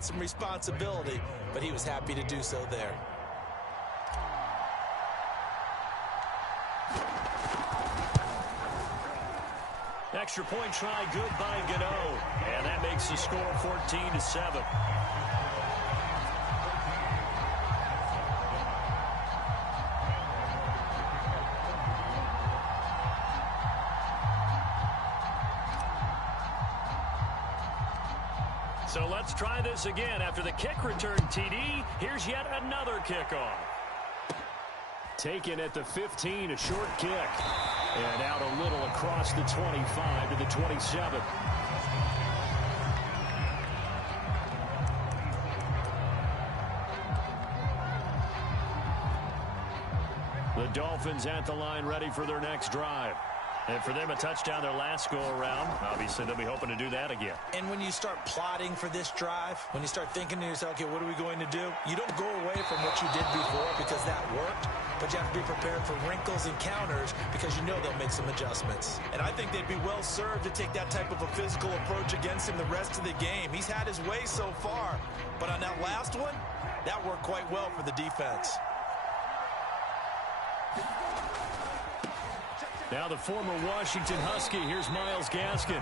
some responsibility, but he was happy to do so there. Extra point try, good by Gano. And that makes the score 14-7. So let's try this again. After the kick return TD, here's yet another kickoff. Taken at the 15, a short kick. And out a little across the 25 to the 27. The Dolphins at the line ready for their next drive. And for them, a touchdown their last go-around. Obviously, they'll be hoping to do that again. And when you start plotting for this drive, when you start thinking to yourself, okay, what are we going to do? You don't go away from what you did before because that worked, but you have to be prepared for wrinkles and counters because you know they'll make some adjustments. And I think they'd be well served to take that type of a physical approach against him the rest of the game. He's had his way so far, but on that last one, that worked quite well for the defense. Now the former Washington Husky, here's Myles Gaskin.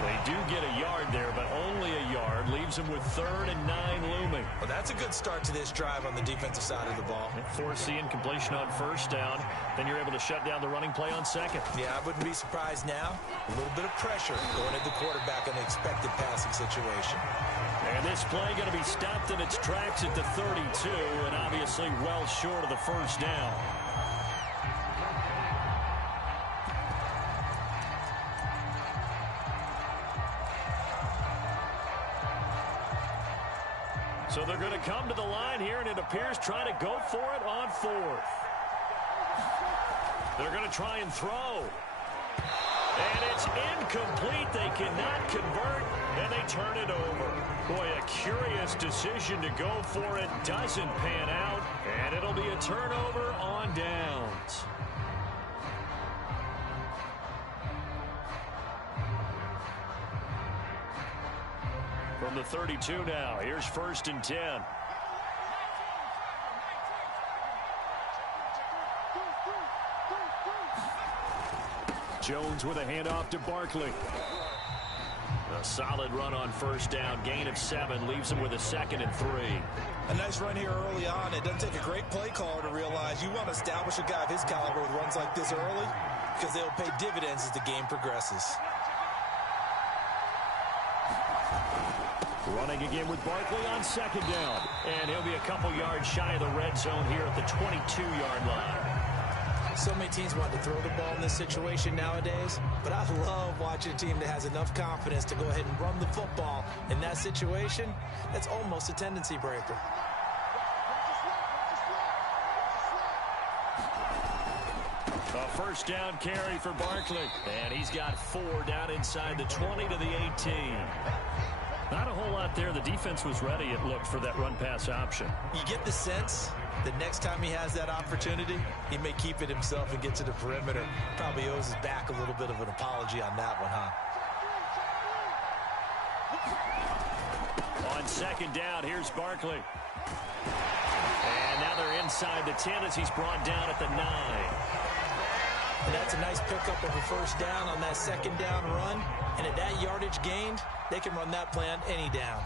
They do get a yard there, but only a yard. Leaves them with 3rd and 9 looming. Well, that's a good start to this drive on the defensive side of the ball. Force incompletion on first down. Then you're able to shut down the running play on second. Yeah, I wouldn't be surprised now. A little bit of pressure going at the quarterback in an expected passing situation. And this play going to be stopped in its tracks at the 32, and obviously well short of the first down. So they're going to come to the line here, and it appears trying to go for it on 4th. They're going to try and throw. And it's incomplete. They cannot convert, and they turn it over. Boy, a curious decision to go for it. Doesn't pan out, and it'll be a turnover on downs. From the 32 now, here's 1st and 10. Jones with a handoff to Barkley. A solid run on first down. Gain of 7 leaves him with a 2nd and 3. A nice run here early on. It doesn't take a great play caller to realize you want to establish a guy of his caliber with runs like this early because they'll pay dividends as the game progresses. Running again with Barkley on 2nd down. And he'll be a couple yards shy of the red zone here at the 22-yard line. So many teams want to throw the ball in this situation nowadays, but I love watching a team that has enough confidence to go ahead and run the football. In that situation, that's almost a tendency breaker. A first down carry for Barkley. And he's got 4 down inside the 20 to the 18. Not a whole lot there. The defense was ready, it looked, for that run-pass option. You get the sense that next time he has that opportunity, he may keep it himself and get to the perimeter. Probably owes his back a little bit of an apology on that one, huh? On 2nd down, here's Barkley. And now they're inside the 10 as he's brought down at the 9. And that's a nice pickup of a first down on that 2nd down run. And at that yardage gained, they can run that play on any down.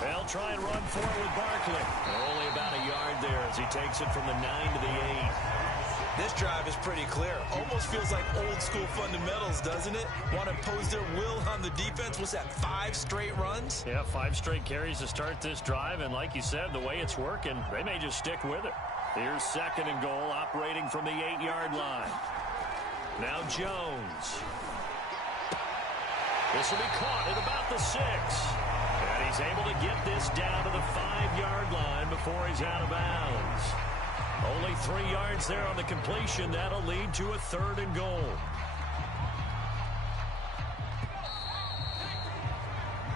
They'll try and run for it with Barkley. Only about a yard there as he takes it from the 9 to the 8. This drive is pretty clear. Almost feels like old school fundamentals, doesn't it? Want to impose their will on the defense. Was that 5 straight runs? Yeah, 5 straight carries to start this drive. And like you said, the way it's working, they may just stick with it. Here's 2nd and goal, operating from the 8-yard line. Now Jones. This will be caught at about the 6. And he's able to get this down to the 5-yard line before he's out of bounds. Only 3 yards there on the completion. That'll lead to a 3rd and goal.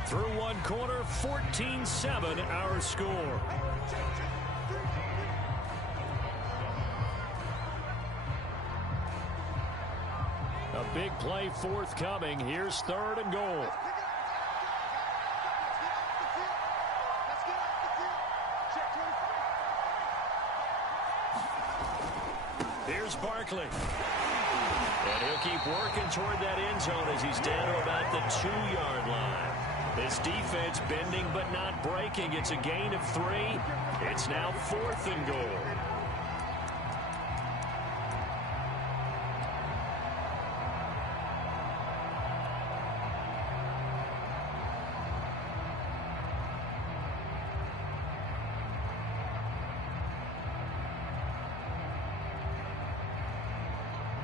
Through one quarter, 14-7 our score. A big play forthcoming. Here's 3rd and goal. Here's Barkley. And he'll keep working toward that end zone as he's down to about the 2-yard line. This defense bending but not breaking. It's a gain of 3. It's now 4th and goal.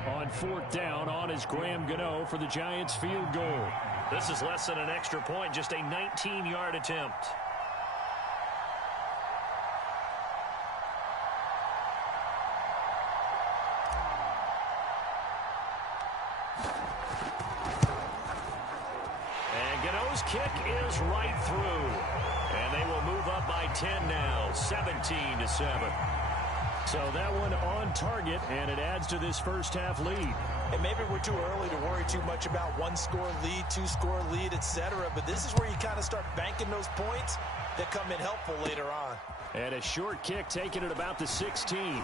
On 4th down, on is Graham Gano for the Giants field goal. This is less than an extra point, just a 19-yard attempt. And Gano's kick is right through. And they will move up by 10 now, 17-7. So that one on target, and it adds to this first half lead. And maybe we're too early to worry too much about 1-score lead, 2-score lead, etc. But this is where you kind of start banking those points that come in helpful later on. And a short kick taken at about the 16. And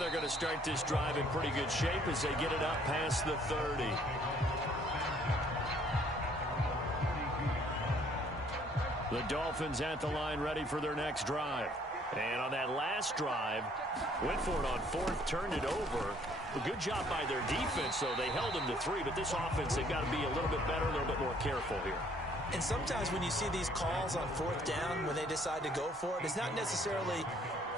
they're going to start this drive in pretty good shape as they get it up past the 30. The Dolphins at the line ready for their next drive. And on that last drive, went for it on 4th, turned it over. A good job by their defense, though. They held them to 3, but this offense, they've got to be a little bit better, a little bit more careful here. And sometimes when you see these calls on 4th down, when they decide to go for it, it's not necessarily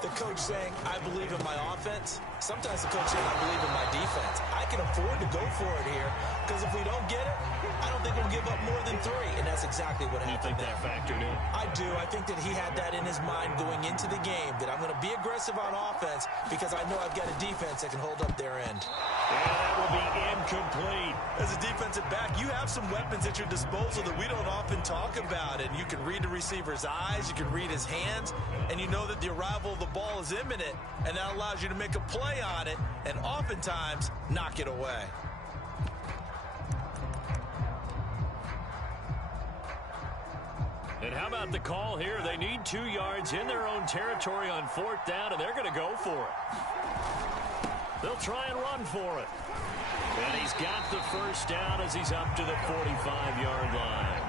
the coach saying, I believe in my offense. Sometimes the coach saying, I believe in my defense. I can afford to go for it here, because if we don't get it, I don't think we'll give up more than 3, and that's exactly what happened. You think that factored in? I do. I think that he had that in his mind going into the game, that I'm going to be aggressive on offense because I know I've got a defense that can hold up their end. And that will be incomplete. As a defensive back, you have some weapons at your disposal that we don't often talk about, and you can read the receiver's eyes, you can read his hands, and you know that the arrival of the ball is imminent, and that allows you to make a play on it and oftentimes knock it away. And how about the call here? They need 2 yards in their own territory on 4th down, and they're going to go for it. They'll try and run for it. And he's got the first down as he's up to the 45-yard line.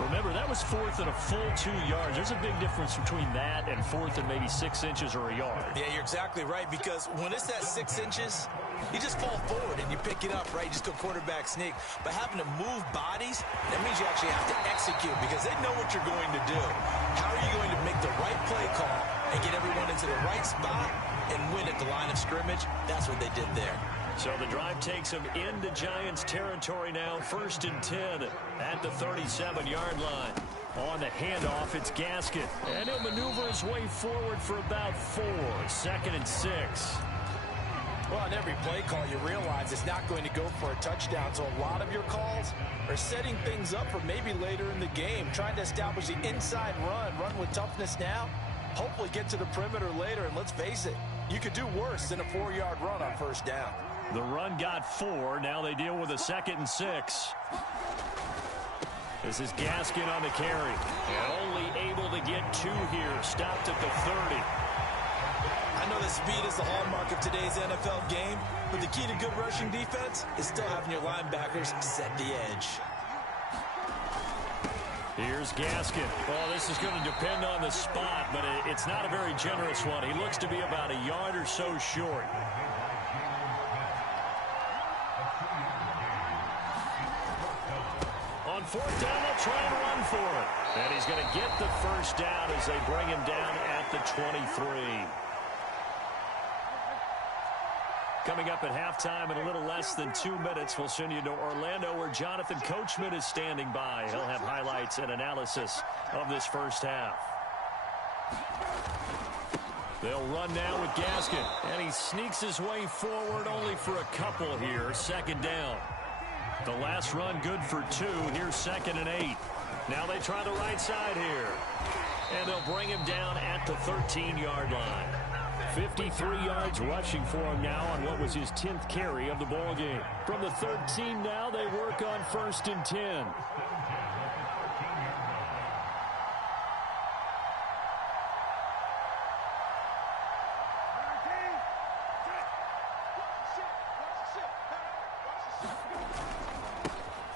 Remember, that was 4th and a full 2 yards. There's a big difference between that and 4th and maybe 6 inches or a yard. Yeah, you're exactly right, because when it's that 6 inches, you just fall forward and you pick it up, right? You just go quarterback sneak. But having to move bodies, that means you actually have to execute because they know what you're going to do. How are you going to make the right play call and get everyone into the right spot and win at the line of scrimmage? That's what they did there. So the drive takes them into Giants territory now, 1st and 10 at the 37-yard line. On the handoff, it's Gaskin. And he'll maneuver his way forward for about 4, 2nd and 6. Well, on every play call, you realize it's not going to go for a touchdown. So a lot of your calls are setting things up for maybe later in the game, trying to establish the inside run with toughness now, hopefully get to the perimeter later. And let's face it, you could do worse than a 4-yard run on 1st down. The run got 4. Now they deal with a 2nd and 6. This is Gaskin on the carry. And only able to get 2 here. Stopped at the 30. I know that speed is the hallmark of today's NFL game, but the key to good rushing defense is still having your linebackers set the edge. Here's Gaskin. Well, this is going to depend on the spot, but it's not a very generous one. He looks to be about a yard or so short. On 4th down, they'll try and run for it. And he's going to get the first down as they bring him down at the 23. Coming up at halftime in a little less than 2 minutes, we'll send you to Orlando where Jonathan Coachman is standing by. He'll have highlights and analysis of this first half. They'll run now with Gaskin, and he sneaks his way forward only for a couple here. 2nd down. The last run good for 2. Here's 2nd and 8. Now they try the right side here. And they'll bring him down at the 13-yard line. 53 yards rushing for him now on what was his 10th carry of the ball game. From the 13 now, they work on 1st and 10.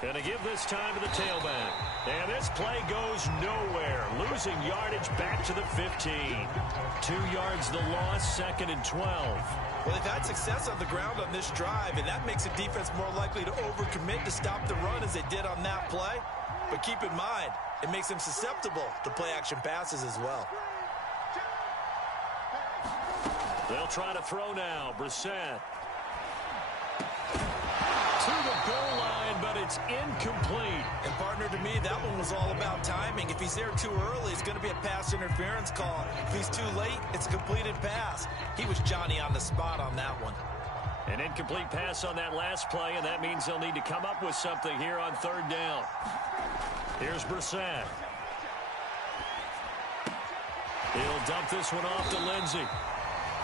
And to give this time to the tailback. And this play goes nowhere. Losing yardage back to the 15. 2 yards the loss, 2nd and 12. Well, they've had success on the ground on this drive, and that makes the defense more likely to overcommit to stop the run as they did on that play. But keep in mind, it makes them susceptible to play-action passes as well. They'll try to throw now. Brissett. To the goal line, but it's incomplete. And, partner, to me, that one was all about timing. If he's there too early, it's going to be a pass interference call. If he's too late, it's a completed pass. He was Johnny on the spot on that one. An incomplete pass on that last play, and that means they'll need to come up with something here on 3rd down. Here's Brissett. He'll dump this one off to Lindsey.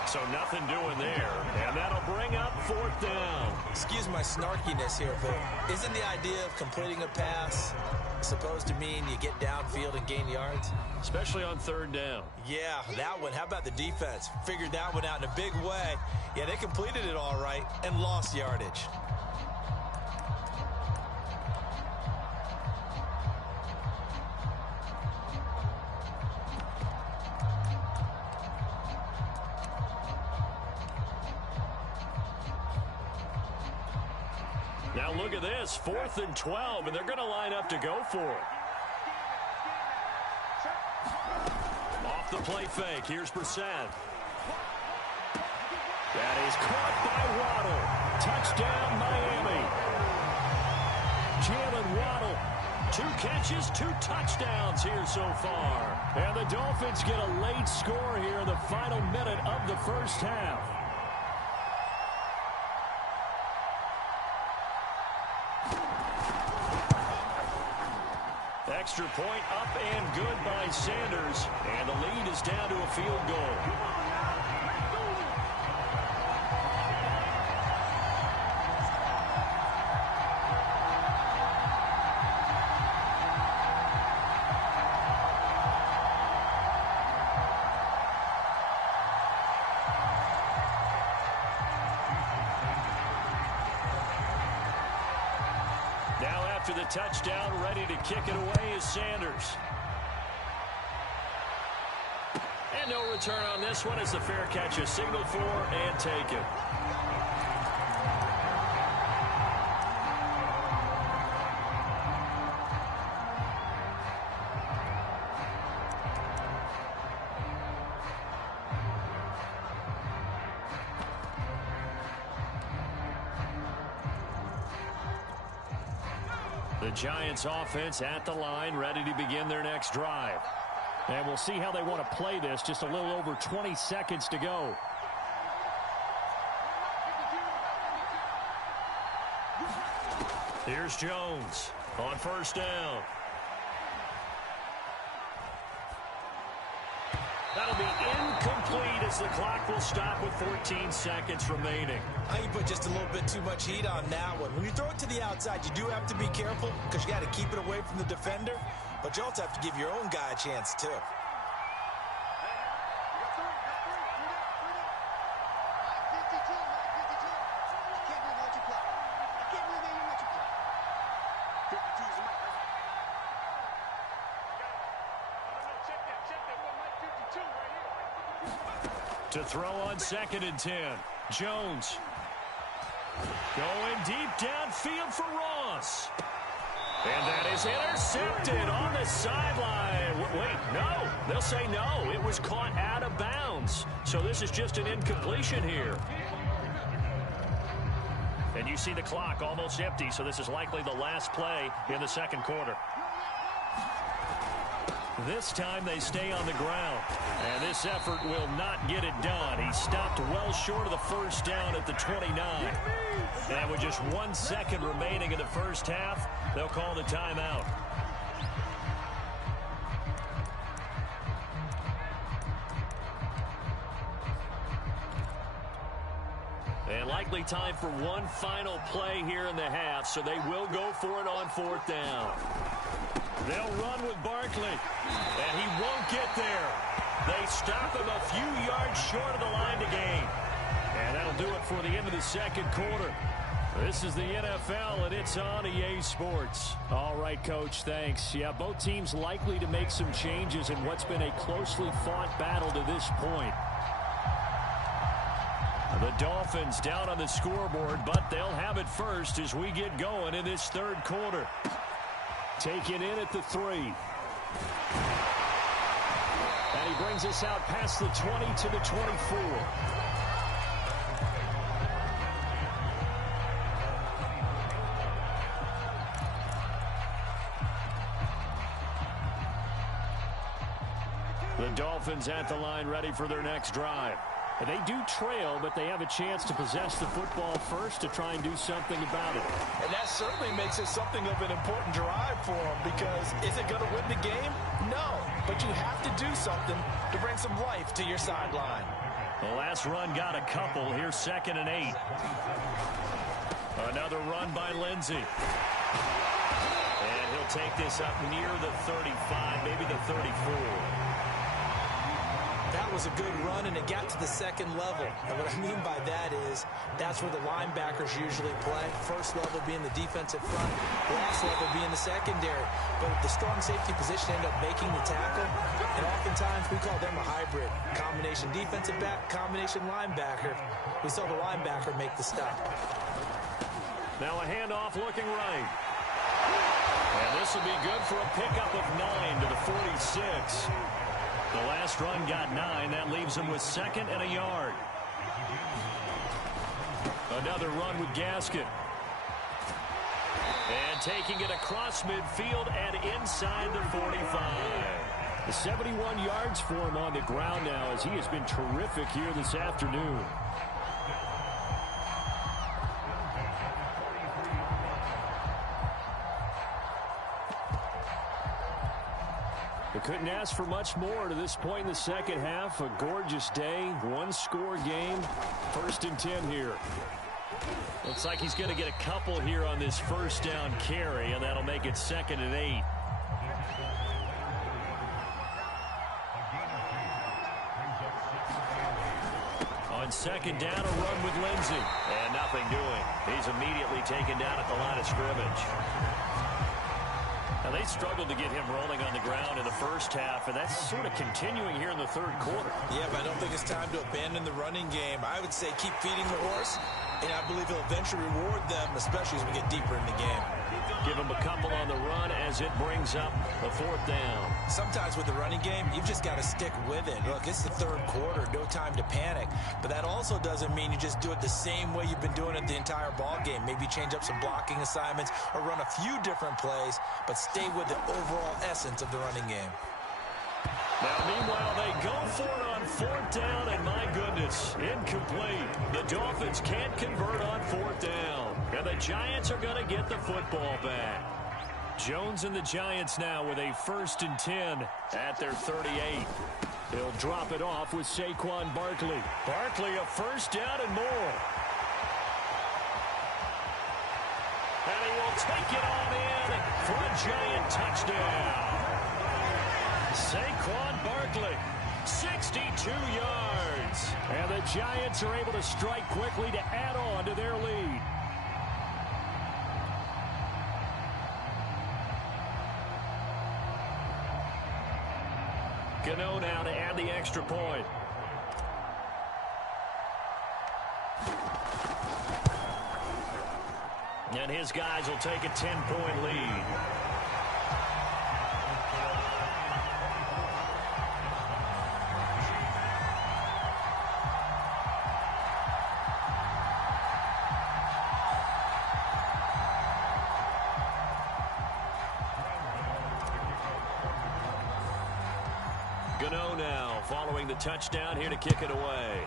So nothing doing there, and that'll bring up 4th down. Excuse my snarkiness here, but isn't the idea of completing a pass supposed to mean you get downfield and gain yards? Especially on 3rd down. Yeah, that one. How about the defense? Figured that one out in a big way. Yeah, they completed it all right and lost yardage. Now look at this, 4th and 12, and they're going to line up to go for it. Off the play fake, here's Brissett. That is caught by Waddle. Touchdown, Miami. Jalen Waddle, 2 catches, 2 touchdowns here so far. And the Dolphins get a late score here in the final minute of the 1st half. Extra point up and good by Sanders. And the lead is down to a field goal. After the touchdown, ready to kick it away is Sanders. And no return on this one as the fair catch is signaled for and taken. The Giants offense at the line, ready to begin their next drive. And we'll see how they want to play this. Just a little over 20 seconds to go. Here's Jones on 1st down. That'll be incomplete as the clock will stop with 14 seconds remaining. I think you put just a little bit too much heat on that one. When you throw it to the outside, you do have to be careful because you got to keep it away from the defender, but you also have to give your own guy a chance too. To throw on 2nd and 10. Jones. Going deep downfield for Ross. And that is intercepted on the sideline. Wait, no. They'll say no. It was caught out of bounds. So this is just an incompletion here. And you see the clock almost empty, so this is likely the last play in the 2nd quarter. This time they stay on the ground. And this effort will not get it done. He stopped well short of the 1st down at the 29. And with just 1 second remaining in the 1st half, they'll call the timeout. And likely time for one final play here in the half, so they will go for it on 4th down. They'll run with Barkley, and he won't get there. They stop him a few yards short of the line to gain. And that'll do it for the end of the second quarter. This is the NFL, and it's on EA Sports. All right, Coach, thanks. Yeah, both teams likely to make some changes in what's been a closely fought battle to this point. The Dolphins down on the scoreboard, but they'll have it first as we get going in this third quarter. Taken in at the 3. And he brings us out past the 20 to the 24. The Dolphins at the line ready for their next drive. They do trail, but they have a chance to possess the football first to try and do something about it. And that certainly makes it something of an important drive for them, because is it going to win the game? No, but you have to do something to bring some life to your sideline. The last run got a couple. Here's 2nd and 8. Another run by Lindsey. And he'll take this up near the 35, maybe the 34. That was a good run, and it got to the second level. And what I mean by that is that's where the linebackers usually play. First level being the defensive front, last level being the secondary. But the strong safety position ended up making the tackle, and oftentimes we call them a hybrid. Combination defensive back, combination linebacker. We saw the linebacker make the stop. Now a handoff looking right. And this will be good for a pickup of 9 to the 46. The last run got 9. That leaves him with 2nd and a yard. Another run with Gaskin. And taking it across midfield and inside the 45. The 71 yards for him on the ground now, as he has been terrific here this afternoon. They couldn't ask for much more to this point in the second half. A gorgeous day, one-score game. 1st and 10 here. Looks like he's going to get a couple here on this first down carry, and that'll make it 2nd and 8. On 2nd down, a run with Lindsey. And nothing doing. He's immediately taken down at the line of scrimmage. Now, they struggled to get him rolling on the ground in the first half, and that's sort of continuing here in the third quarter. Yeah, but I don't think it's time to abandon the running game. I would say keep feeding the horse, and I believe he'll eventually reward them, especially as we get deeper in the game. Give him a couple on the run as it brings up the 4th down. Sometimes with the running game, you've just got to stick with it. Look, it's the third quarter, no time to panic. But that also doesn't mean you just do it the same way you've been doing it the entire ball game. Maybe change up some blocking assignments or run a few different plays, but stay with the overall essence of the running game. Now, meanwhile, they go for it on 4th down, and my goodness, incomplete. The Dolphins can't convert on 4th down, and the Giants are going to get the football back. Jones and the Giants now with a 1st and 10 at their 38. He'll drop it off with Saquon Barkley. Barkley a 1st down and more. And he will take it on in for a Giant touchdown. Saquon Barkley, 62 yards. And the Giants are able to strike quickly to add on to their lead. Gano now to add the extra point. And his guys will take a 10-point lead. Gano now following the touchdown here to kick it away.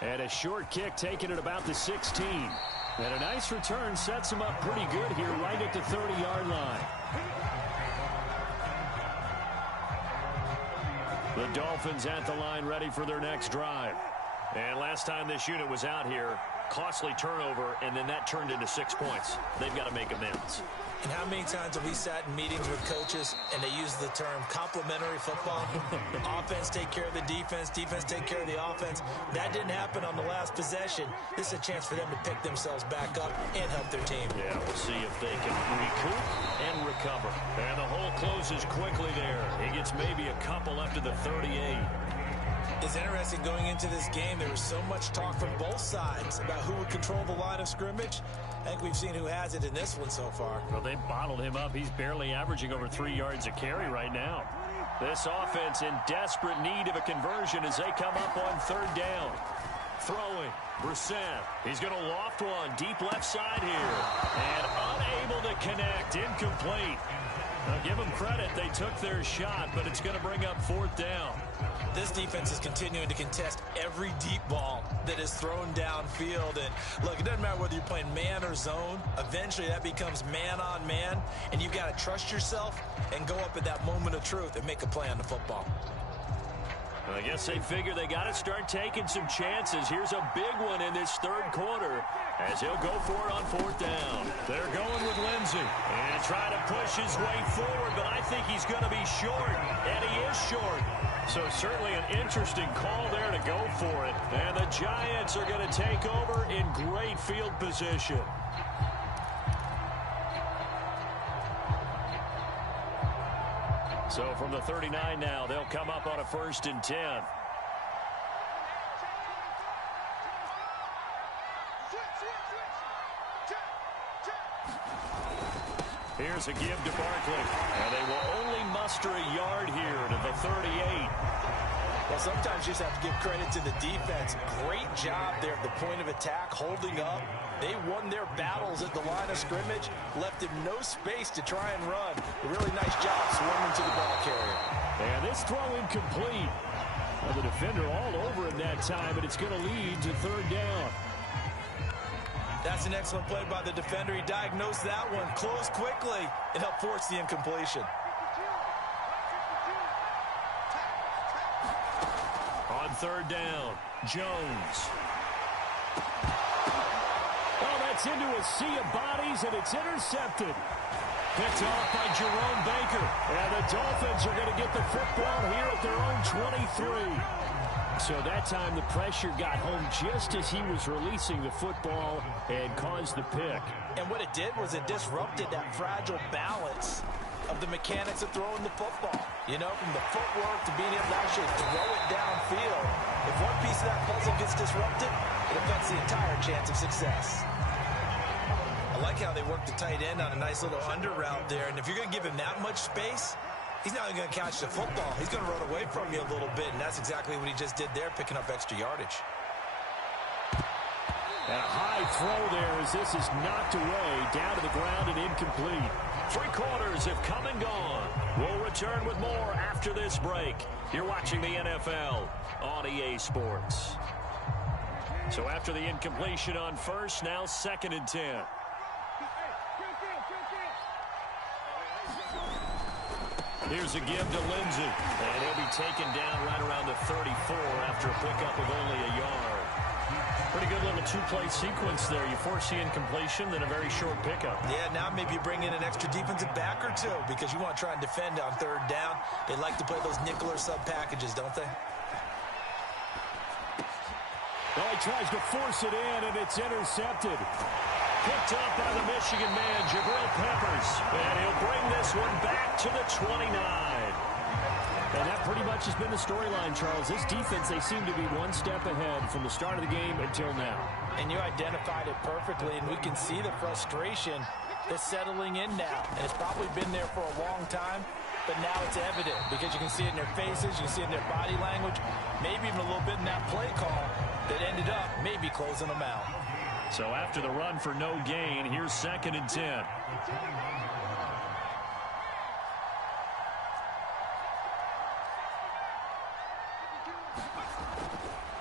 And a short kick taken at about the 16. And a nice return sets him up pretty good here right at the 30-yard line. The Dolphins at the line ready for their next drive. And last time this unit was out here, costly turnover, and then that turned into 6 points. They've got to make amends. And how many times have we sat in meetings with coaches and they use the term complementary football? Offense take care of the defense, defense take care of the offense. That didn't happen on the last possession. This is a chance for them to pick themselves back up and help their team. Yeah, we'll see if they can recoup and recover. And the hole closes quickly there. He gets maybe a couple up to the 38. It's interesting going into this game. There was so much talk from both sides about who would control the line of scrimmage. I think we've seen who has it in this one so far. Well, they bottled him up. He's barely averaging over 3 yards a carry right now. This offense in desperate need of a conversion as they come up on 3rd down. Throwing, Brissett. He's going to loft one deep left side here. And unable to connect. Incomplete. Now, give them credit. They took their shot, but it's going to bring up 4th down. This defense is continuing to contest every deep ball that is thrown downfield. And, look, it doesn't matter whether you're playing man or zone. Eventually, that becomes man-on-man, and you've got to trust yourself and go up at that moment of truth and make a play on the football. Well, I guess they figure they got to start taking some chances. Here's a big one in this 3rd quarter as he'll go for it on 4th down. They're going with Lindsey and trying to push his way forward, but I think he's going to be short, and he is short. So certainly an interesting call there to go for it. And the Giants are going to take over in great field position. So from the 39 now, they'll come up on a 1st and 10. Here's a give to Barkley. And they will only muster a yard here to the 38. Well, sometimes you just have to give credit to the defense. Great job there at the point of attack, holding up. They won their battles at the line of scrimmage, left him no space to try and run. A really nice job swarming to the ball carrier. And this throw incomplete. Well, the defender all over him that time, and it's going to lead to 3rd down. That's an excellent play by the defender. He diagnosed that one, closed quickly, and helped force the incompletion. On 3rd down, Jones. Oh, that's into a sea of bodies, and it's intercepted. Picked off by Jerome Baker. And the Dolphins are going to get the football here at their own 23. So that time the pressure got home just as he was releasing the football and caused the pick. And what it did was it disrupted that fragile balance of the mechanics of throwing the football. You know, from the footwork to being able to actually throw it downfield. If one piece of that puzzle gets disrupted, it affects the entire chance of success. I like how they work the tight end on a nice little under route there. And if you're going to give him that much space, he's not only going to catch the football, he's going to run away from you a little bit. And that's exactly what he just did there, picking up extra yardage. And a high throw there as this is knocked away, down to the ground and incomplete. 3 quarters have come and gone. We'll return with more after this break. You're watching the NFL on EA Sports. So after the incompletion on 1st, now 2nd and 10. Here's a give to Lindsey. And he'll be taken down right around the 34 after a pickup of only a yard. Pretty good little 2-play sequence there. You force the incompletion, then a very short pickup. Yeah, now maybe you bring in an extra defensive back or 2 because you want to try and defend on 3rd down. They like to play those nickel or sub packages, don't they? Well, he tries to force it in, and it's intercepted. Picked up by the Michigan man, Jabril Peppers. And he'll bring this one back to the 29. And that pretty much has been the storyline, Charles. This defense, they seem to be one step ahead from the start of the game until now. And you identified it perfectly, and we can see the frustration that's settling in now. And it's probably been there for a long time, but now it's evident because you can see it in their faces, you can see it in their body language, maybe even a little bit in that play call that ended up maybe closing them out. So after the run for no gain, here's 2nd and 10.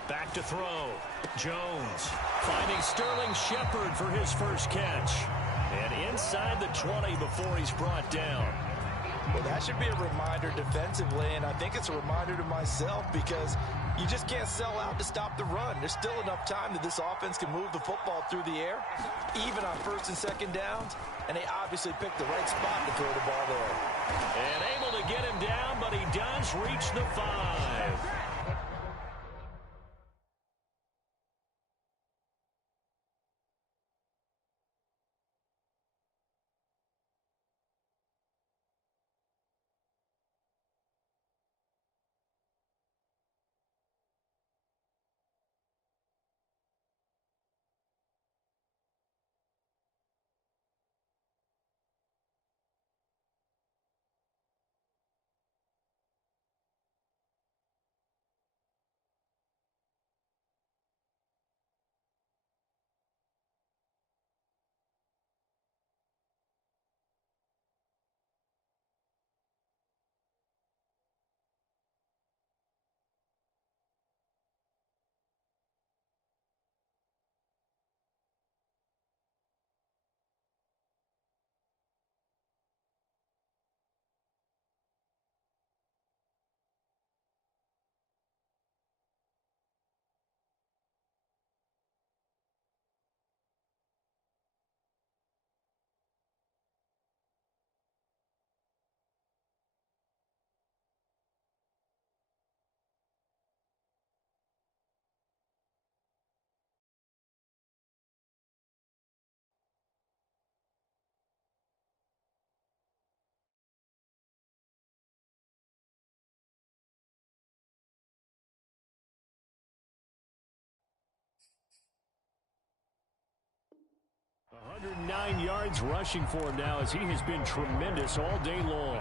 Back to throw. Jones finding Sterling Shepard for his first catch. And inside the 20 before he's brought down. Well, that should be a reminder defensively, and I think it's a reminder to myself because you just can't sell out to stop the run. There's still enough time that this offense can move the football through the air, even on first and second downs, and they obviously picked the right spot to throw the ball there. And able to get him down, but he does reach the 5. "109 yards rushing for him now as he has been tremendous all day long."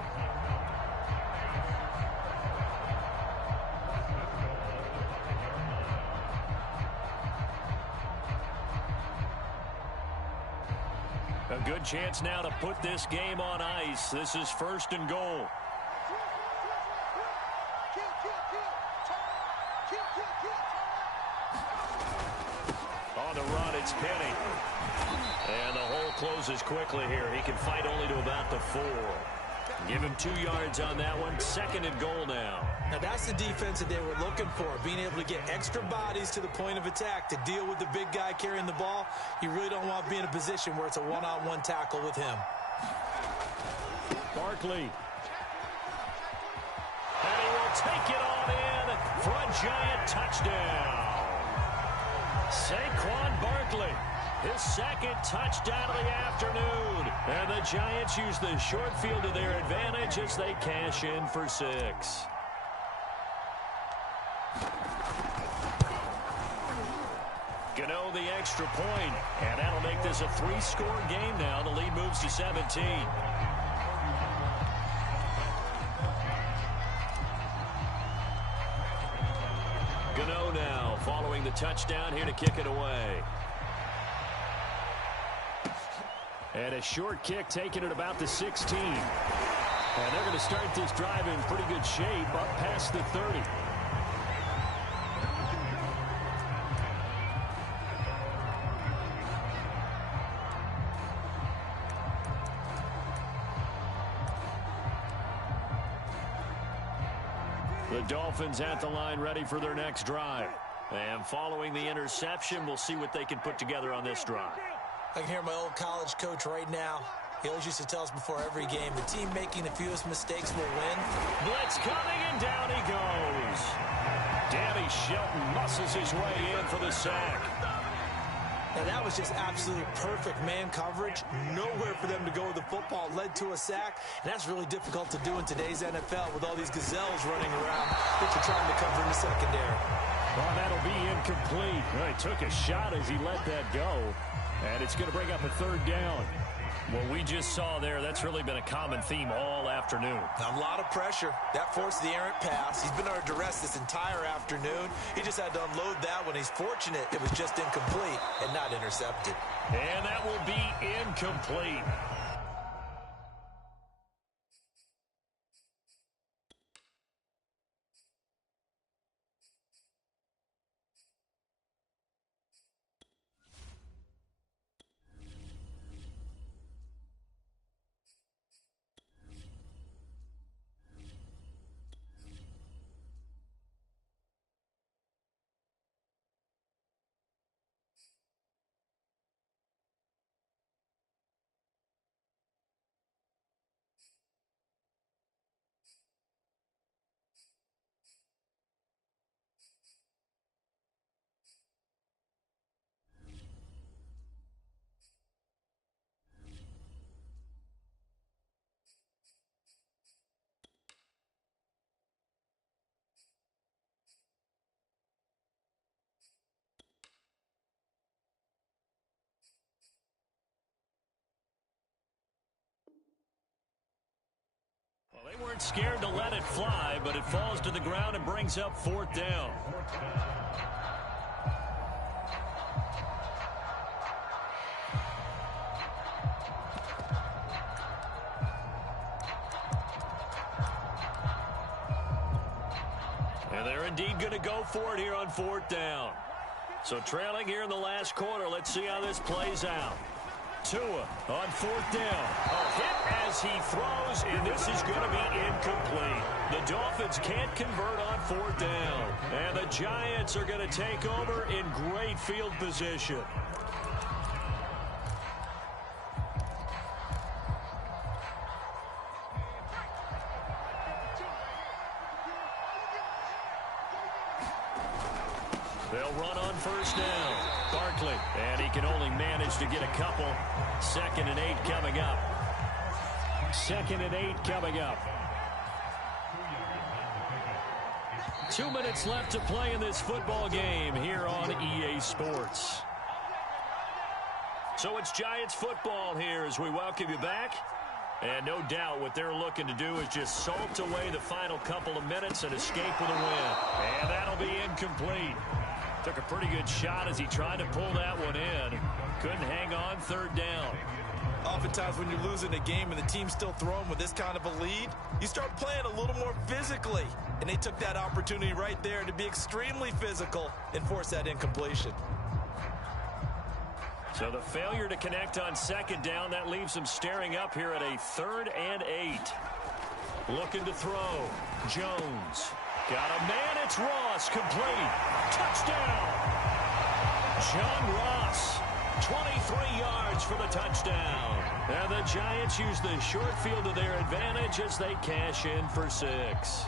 A good chance now to put this game on ice. This is 1st and goal. On the run, it's Penny. And the hole closes quickly here. He can fight only to about the 4. Give him 2 yards on that one. 2nd and goal now. Now that's the defense that they were looking for, being able to get extra bodies to the point of attack to deal with the big guy carrying the ball. You really don't want to be in a position where it's a one-on-one tackle with him. Barkley. And he will take it on in for a giant touchdown. Saquon Barkley, his 2nd touchdown of the afternoon. And the Giants use the short field to their advantage as they cash in for 6. Gano the extra point, and that'll make this a 3-score game now. The lead moves to 17. Gano now following the touchdown here to kick it away. And a short kick taken at about the 16. And they're going to start this drive in pretty good shape up past the 30. The Dolphins at the line ready for their next drive. And following the interception, we'll see what they can put together on this drive. I can hear my old college coach right now. He always used to tell us before every game, the team making the fewest mistakes will win. Blitz coming, and down he goes. Danny Shelton muscles his way in for the sack. Now that was just absolute perfect man coverage. Nowhere for them to go with the football. Led to a sack. And that's really difficult to do in today's NFL with all these gazelles running around that you're trying to cover in the secondary. Well, that'll be incomplete. Well, he took a shot as he let that go. And it's going to bring up a 3rd down. What we just saw there, that's really been a common theme all afternoon. A lot of pressure. That forced the errant pass. He's been under duress this entire afternoon. He just had to unload that one. He's fortunate it was just incomplete and not intercepted. And that will be incomplete. weren't scared to let it fly, but it falls to the ground and brings up 4th down. And they're indeed going to go for it here on 4th down. So trailing here in the last quarter, let's see how this plays out. Tua on 4th down. A hit as he throws, and this is going to be incomplete. The Dolphins can't convert on 4th down. And the Giants are going to take over in great field position. They'll run on 1st down. Barkley, and he can only manage to get a couple. 2nd and 8 coming up. 2nd and 8 coming up. 2 minutes left to play in this football game here on EA Sports. So it's Giants football here as we welcome you back. And no doubt what they're looking to do is just salt away the final couple of minutes and escape with a win. And that'll be incomplete. Took a pretty good shot as he tried to pull that one in. Couldn't hang on 3rd down. Oftentimes when you're losing a game and the team's still throwing with this kind of a lead, you start playing a little more physically. And they took that opportunity right there to be extremely physical and force that incompletion. So the failure to connect on 2nd down, that leaves them staring up here at a 3rd and 8. Looking to throw. Jones. Got a man, it's Ross, complete. Touchdown! John Ross, 23 yards for the touchdown. And the Giants use the short field to their advantage as they cash in for 6.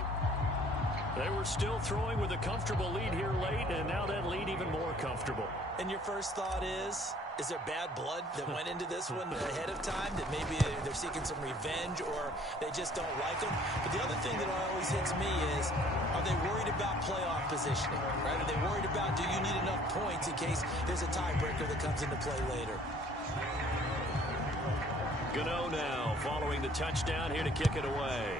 They were still throwing with a comfortable lead here late, and now that lead even more comfortable. And your first thought is there bad blood that went into this one ahead of time, that maybe they're seeking some revenge or they just don't like them? But the other thing that always hits me is, are they worried about playoff positioning? Right? Are they worried about, do you need enough points in case there's a tiebreaker that comes into play later? Gano now following the touchdown here to kick it away.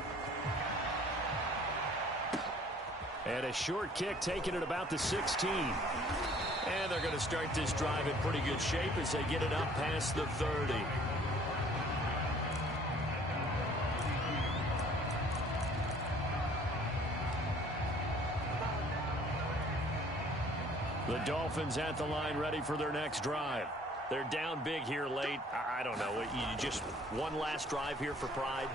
And a short kick taken at about the 16. And they're going to start this drive in pretty good shape as they get it up past the 30. The Dolphins at the line ready for their next drive. They're down big here late. I don't know. You just one last drive here for pride?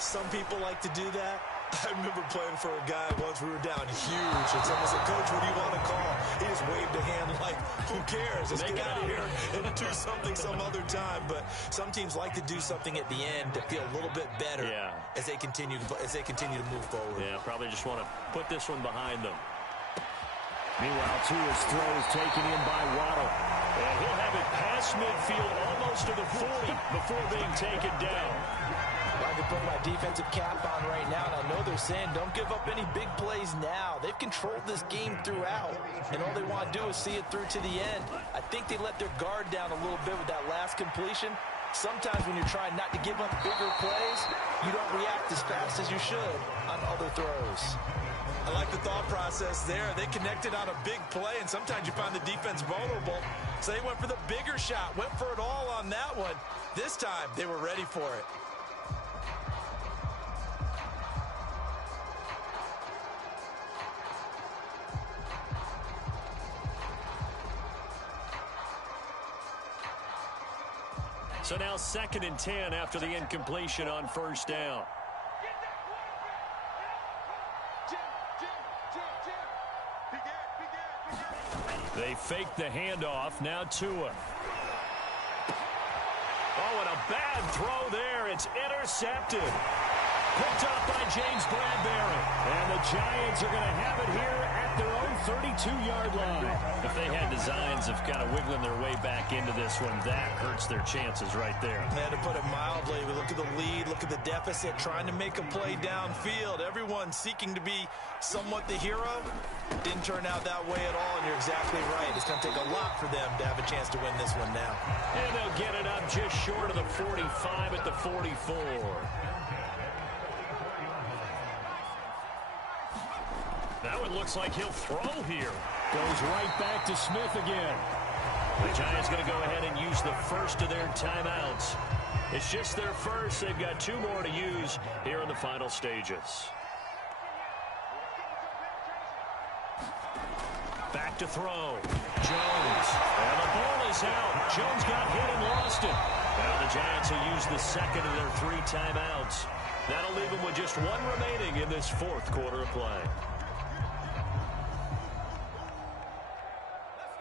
Some people like to do that. I remember playing for a guy once. We were down huge, and someone said, "Coach, what do you want to call?" He just waved a hand like, "Who cares? Let's get out of here and do something some other time." But some teams like to do something at the end to feel a little bit better as they continue to move forward. Yeah, probably just want to put this one behind them. Meanwhile, Tua's throw is taken in by Waddle. And he'll have it past midfield almost to the 40 before being taken down. I can put my defensive cap on right now, and I know they're saying don't give up any big plays now. They've controlled this game throughout, and all they want to do is see it through to the end. I think they let their guard down a little bit with that last completion. Sometimes when you're trying not to give up bigger plays, you don't react as fast as you should on other throws. I like the thought process there. They connected on a big play, and sometimes you find the defense vulnerable. So they went for the bigger shot, went for it all on that one. This time, they were ready for it. So now 2nd and 10 after the incompletion on 1st down. They fake the handoff. Now Tua. Oh, and a bad throw there. It's intercepted. Picked up by James Bradbury. And the Giants are going to have it here at their own 32-yard line. If they had designs of kind of wiggling their way back into this one, that hurts their chances right there. Man, to put it mildly, we look at the lead, look at the deficit, trying to make a play downfield. Everyone seeking to be somewhat the hero. Didn't turn out that way at all, and you're exactly right. It's going to take a lot for them to have a chance to win this one now. And they'll get it up just short of the 45 at the 44. Now it looks like he'll throw here. Goes right back to Smith again. The Giants going to go ahead and use the first of their timeouts. It's just their first. They've got 2 more to use here in the final stages. Back to throw. Jones. And the ball is out. Jones got hit and lost it. Now the Giants will use the second of their 3 timeouts. That'll leave them with just 1 remaining in this 4th quarter of play.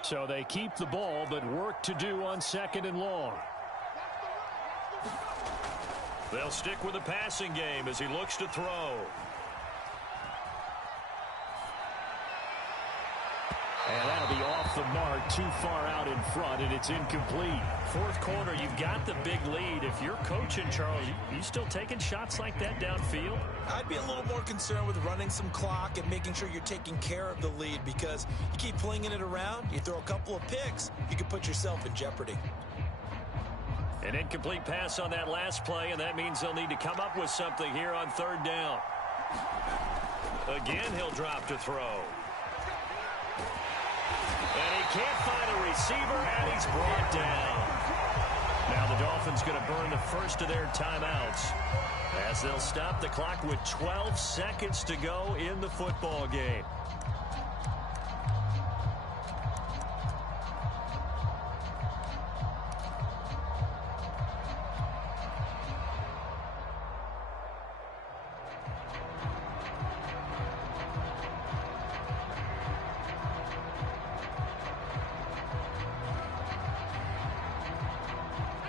So they keep the ball, but work to do on 2nd and long. They'll stick with the passing game as he looks to throw. And that'll be off the mark, too far out in front, and it's incomplete. 4th quarter, you've got the big lead. If you're coaching, Charles, you still taking shots like that downfield? I'd be a little more concerned with running some clock and making sure you're taking care of the lead, because you keep flinging it around, you throw a couple of picks, you can put yourself in jeopardy. An incomplete pass on that last play, and that means they'll need to come up with something here on 3rd down. Again, he'll drop to throw. And he can't find a receiver, and he's brought down. Now the Dolphins going to burn the first of their timeouts as they'll stop the clock with 12 seconds to go in the football game.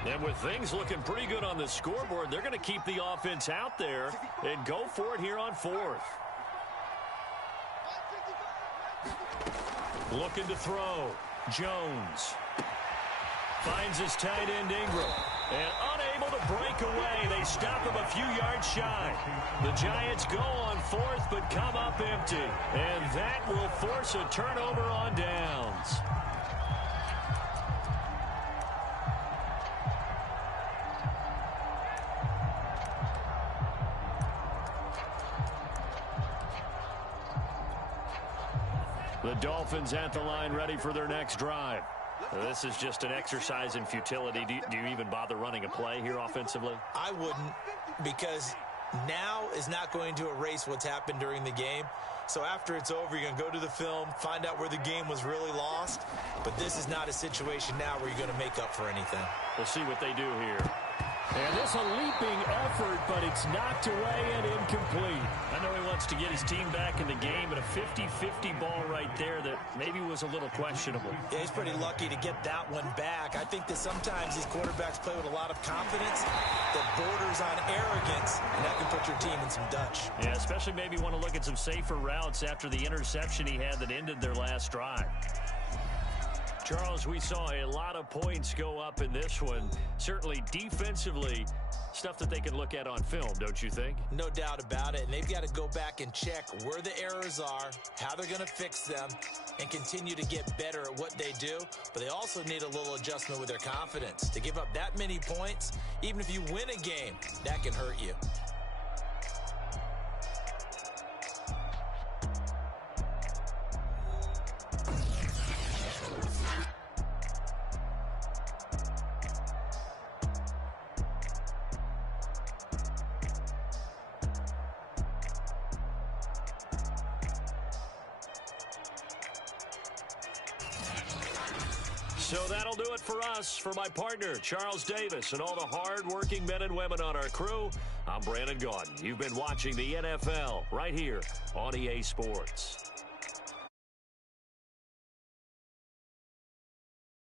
And with things looking pretty good on the scoreboard, they're going to keep the offense out there and go for it here on 4th. Looking to throw. Jones finds his tight end Ingram. And unable to break away, they stop him a few yards shy. The Giants go on 4th but come up empty. And that will force a turnover on downs. The Dolphins at the line ready for their next drive. This is just an exercise in futility. Do you even bother running a play here offensively? I wouldn't, because now is not going to erase what's happened during the game. So after it's over, you're going to go to the film, find out where the game was really lost. But this is not a situation now where you're going to make up for anything. We'll see what they do here. And this a leaping effort, but it's knocked away and incomplete. I know he wants to get his team back in the game, but a 50-50 ball right there that maybe was a little questionable. Yeah, he's pretty lucky to get that one back. I think that sometimes these quarterbacks play with a lot of confidence that borders on arrogance, and that can put your team in some Dutch. Yeah, especially maybe want to look at some safer routes after the interception he had that ended their last drive. Charles, we saw a lot of points go up in this one. Certainly defensively, stuff that they can look at on film, don't you think? No doubt about it. And they've got to go back and check where the errors are, how they're going to fix them, and continue to get better at what they do. But they also need a little adjustment with their confidence. To give up that many points, even if you win a game, that can hurt you. So that'll do it for us. For my partner, Charles Davis, and all the hard-working men and women on our crew, I'm Brandon Gaudin. You've been watching the NFL right here on EA Sports.